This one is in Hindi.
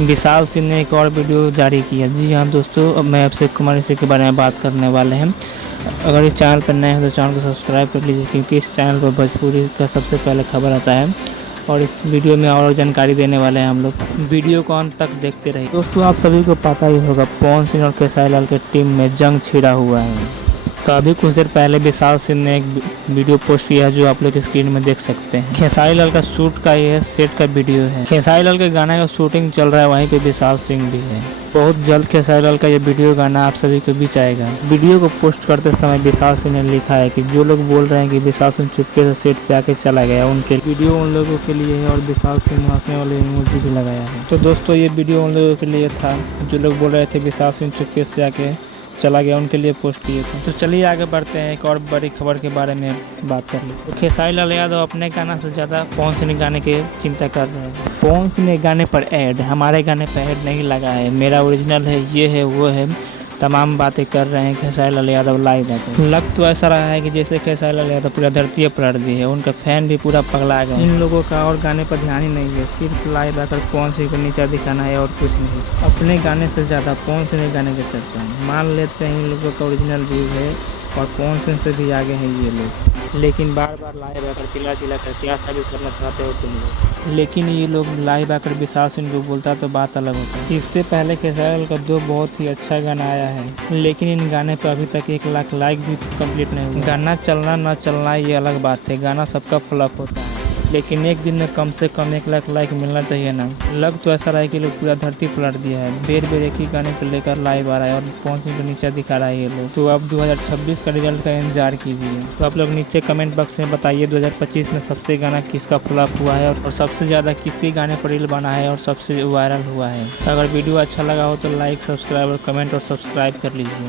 विशाल सिंह ने एक और वीडियो जारी किया। जी हाँ दोस्तों, अब मैं आपसे कुमार इसी के बारे में बात करने वाले हैं। अगर इस चैनल पर नए हैं तो चैनल को सब्सक्राइब कर लीजिए, क्योंकि इस चैनल पर भोजपुरी का सबसे पहले खबर आता है और इस वीडियो में और जानकारी देने वाले हैं हम लोग। वीडियो को अंत तक देखते रहिए। दोस्तों, आप सभी को पता ही होगा, पवन सिंह और खेसारी लाल के टीम में जंग छिड़ा हुआ है। तो अभी कुछ देर पहले विशाल सिंह ने एक वीडियो पोस्ट किया है, जो आप लोग स्क्रीन में देख सकते हैं। खेसारी लाल का शूट का ये सेट का वीडियो है। खेसारी लाल के गाने का शूटिंग चल रहा है, वहीं पे विशाल सिंह भी है। बहुत जल्द खेसारी लाल का ये वीडियो गाना आप सभी के बीच आएगा। वीडियो को पोस्ट करते समय विशाल सिंह ने लिखा है कि जो लोग बोल रहे हैं कि विशाल सिंह चुपके से सेट पे आके चला गया, उनके वीडियो उन लोगों के लिए है और विशाल सिंह हंसने वाले इमोजी भी लगाया है। तो दोस्तों, ये वीडियो उन लोगों के लिए था जो लोग बोल रहे थे विशाल सिंह चुपके से आके चला गया, उनके लिए पोस्ट किए थे। तो चलिए आगे बढ़ते हैं, एक और बड़ी खबर के बारे में बात कर लेते हैं। खेसारी लाल यादव अपने गाना से ज़्यादा पवन सिंह गाने की चिंता कर रहे हैं। पवन सिंह गाने पर ऐड, हमारे गाने पर ऐड नहीं लगा है, मेरा ओरिजिनल है, ये है वो है, तमाम बातें कर रहे हैं खेसारी लाल यादव लाइव आकर। लग तो ऐसा रहा है कि जैसे खेसारी लाल यादव पूरा धरती पलट दी है, उनका फैन भी पूरा पगला गया। इन लोगों का और गाने पर ध्यान ही नहीं है, सिर्फ लाइव आकर पवन सिंह को नीचा दिखाना है और कुछ नहीं। अपने गाने से ज़्यादा पवन सिंह गाने की चर्चा है। मान लेते हैं इन लोगों का ओरिजिनल व्यू है और पवन सिंह से भी आगे हैं ये लोग, लेकिन बार बार लाइव आकर चिल्ला कर क्या साबित करना चाहते हो तुम लोग। लेकिन ये लोग लाइव आकर विशाल सिंह को बोलता तो बात अलग होता है। इससे पहले खेसारी लाल का 2 बहुत ही अच्छा गाना आया है, लेकिन इन गाने पर अभी तक 1 लाख लाइक भी कंप्लीट नहीं हुआ। गाना चलना न चलना ये अलग बात है, गाना सबका फ्लॉप होता है, लेकिन एक दिन में कम से कम 1 लाख लाइक मिलना चाहिए ना। लग तो ऐसा रहा है कि लोग पूरा धरती पलट दिया है, बेर बेर एक ही गाने को लेकर लाइव आ रहा है और पवन सिंह को नीचा दिखा रहा है ये लोग। तो अब 2026 का रिजल्ट का इंतजार कीजिए। तो आप लोग नीचे कमेंट बॉक्स में बताइए 2025 में सबसे गाना किसका फ्लॉप हुआ है और सबसे ज़्यादा किसके गाने पर रील बना है और सबसे वायरल हुआ है। अगर वीडियो अच्छा लगा हो तो लाइक, सब्सक्राइब और कमेंट और सब्सक्राइब कर लीजिए।